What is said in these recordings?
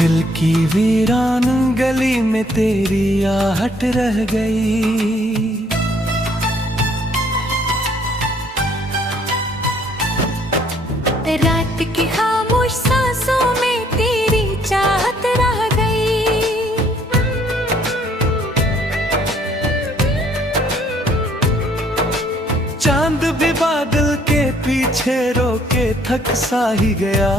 दिल की वीरान गली में तेरी आहट रह गई। रात की खामोश सांसों में तेरी चाहत रह गई। चांद भी बादल के पीछे रोके थक सा ही गया।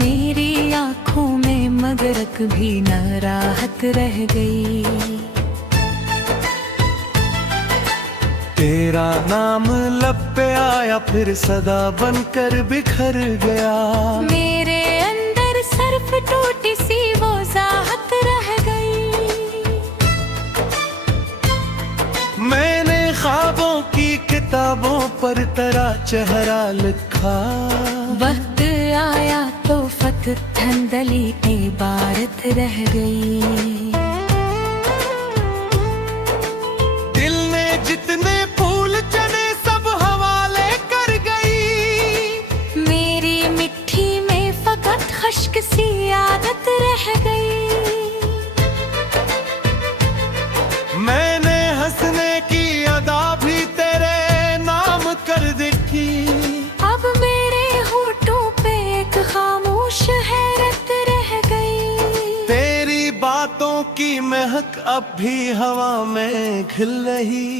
मेरी आँखों में मगरक भी न राहत रह गई। तेरा नाम लब पे आया फिर सदा बनकर बिखर गया। मेरे अंदर सर्फ टूटी सी वो चाहत रह गई। मैंने ख्वाबों की किताबों पर तेरा चेहरा लिखा। वक्त आया तो फत धंधली इबारत रह गई। दिल ने जितने फूल चने सब हवाले कर गई। मेरी मिट्टी में फकत खश्क सी आदत रह गई। मैंने हंसने की अदा भी तेरे नाम कर देखी। अब मेरे होठों पे एक खामोश हैरत रह गई। तेरी बातों की महक अब भी हवा में खिल रही।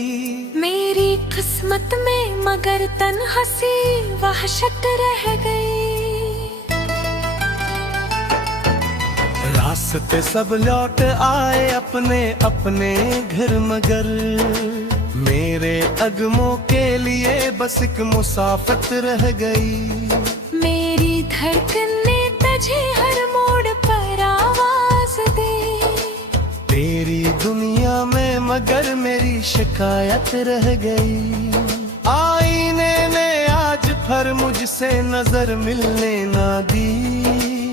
मेरी किस्मत में मगर तन्हासी वहशत रह गई। रास्ते सब लौट आए अपने अपने घर मगर मेरे अगमों के लिए बस एक मुसाफत रह गई। मेरी धड़कने तझे हर मोड़ पर आवाज दे। तेरी दुनिया में मगर मेरी शिकायत रह गई। आईने ने आज भर मुझसे नजर मिलने ना दी।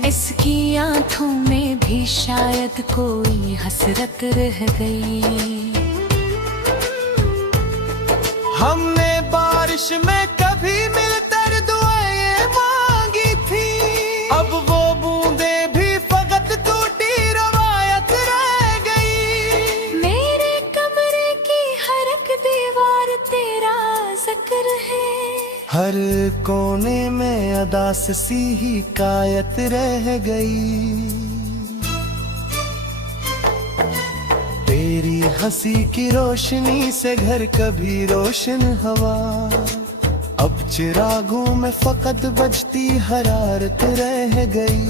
इसकी आंखों में भी शायद कोई हसरत रह गई। हमने बारिश में कभी मिलकर दुआएं मांगी थी। अब वो बूंदे भी फकत टूटी रवायत रह गई। मेरे कमरे की हर एक दीवार तेरा जिक्र है। हर कोने में अदास सी ही कायत रह गई। तेरी हंसी की रोशनी से घर कभी रोशन हवा। अब चिरागों में फकत बजती हरारत रह गई।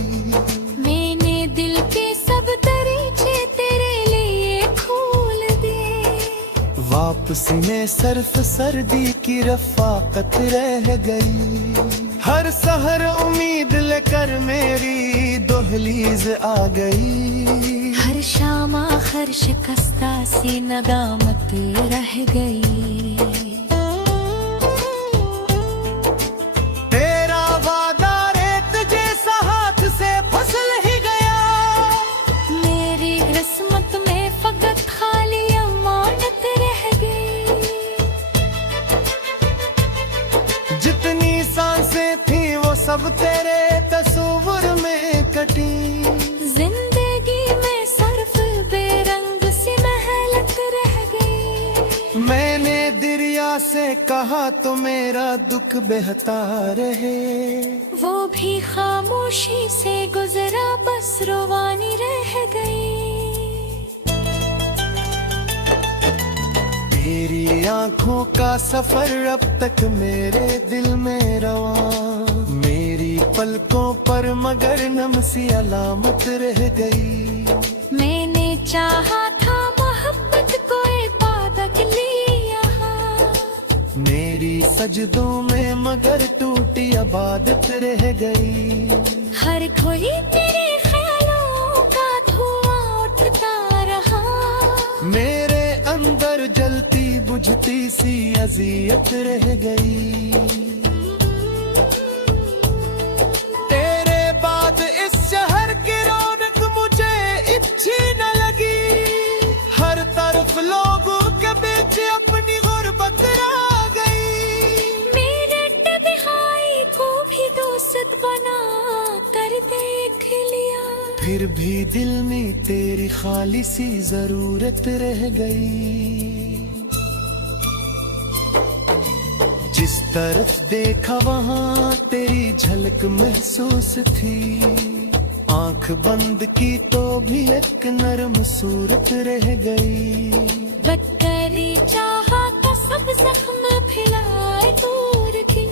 मैंने दिल के सब दरीचे तेरे लिए खोल दे। वापसी में सर्फ सर्दी की रफाकत रह गई। हर सहर उम्मीद लेकर मेरी दोहलीज आ गई। हर शाम आखिर शिकस्ता सी नदामत रह गई। तेरा वादा रेत जैसा हाथ से फसल ही गया। मेरी किस्मत में फकत खाली अमानत रह गई। जितनी सांसें थी वो सब तेरे तस्वीर में कटी। जिंदगी में सर्फ बेरंग सी महलत रह गई। मैंने दरिया से कहा तो मेरा दुख बहता रहे। वो भी खामोशी से गुजरा बस रुवानी रह गई। तेरी आंखों का सफर अब तक मेरे दिल में रवा। मेरी पलकों पर मगर नम सी अलामत रह गई। मैंने चाहा था मोहब्बत को इबादत ली यहाँ। मेरी सजदों में मगर टूटी आबादत रह गई। हर कोई तेरे ख्यालों का धुआं उठता रहा। मेरे अंदर जलती बुझती सी अजियत रह गई। तेरे बाद इस शहर की रौनक मुझे अच्छी न लगी। हर तरफ लोगों के बीच अपनी गुर्बत रह गई। मेरे तन्हाई को भी दोस्त बना कर देख लिया। फिर भी दिल में तेरी खाली सी जरूरत रह गई। जिस तरफ देखा वहाँ तेरी झलक महसूस थी, आंख बंद की तो भी एक नरम सूरत रह गई। वक्त करे चाहा तो सब जख्म फिलाए दूर की,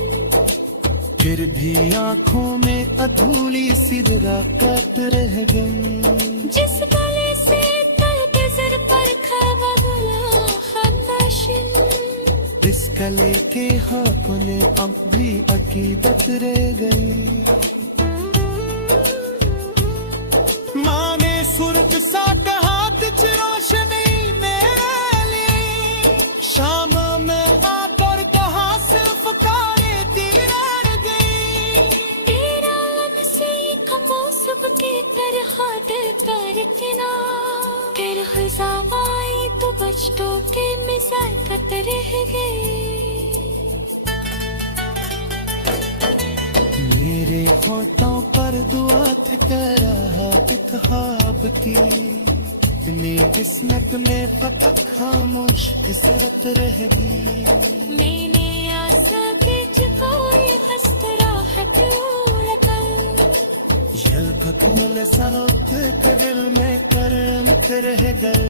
फिर भी आंखों में अधूरी सी मुलाकात रह गई। जिस गले से तल के जर पर खावा हुआ हमनाशिन, इस गले के हाथ में अब भी अकीदत रह गई। माँ ने सुर्ख सा कहा तुझ रोशनी मेरे लिए, शाम में आकर कहा सिर्फ कारे रह गई। तेरा से कमो सबके तरह दिल पर किना, फिर खजावाई तो बचतों के मिसाल कत रह गई। मेरे होठों पर दुआ ठहरा इत्हाब की, इतनी किस्मत में फकत खामोश कसरत रह गई। मैंने आशा बीच कोई हस्तरा है क्यों लगन, यलकतूल सरोत के दिल में करंत रह गए।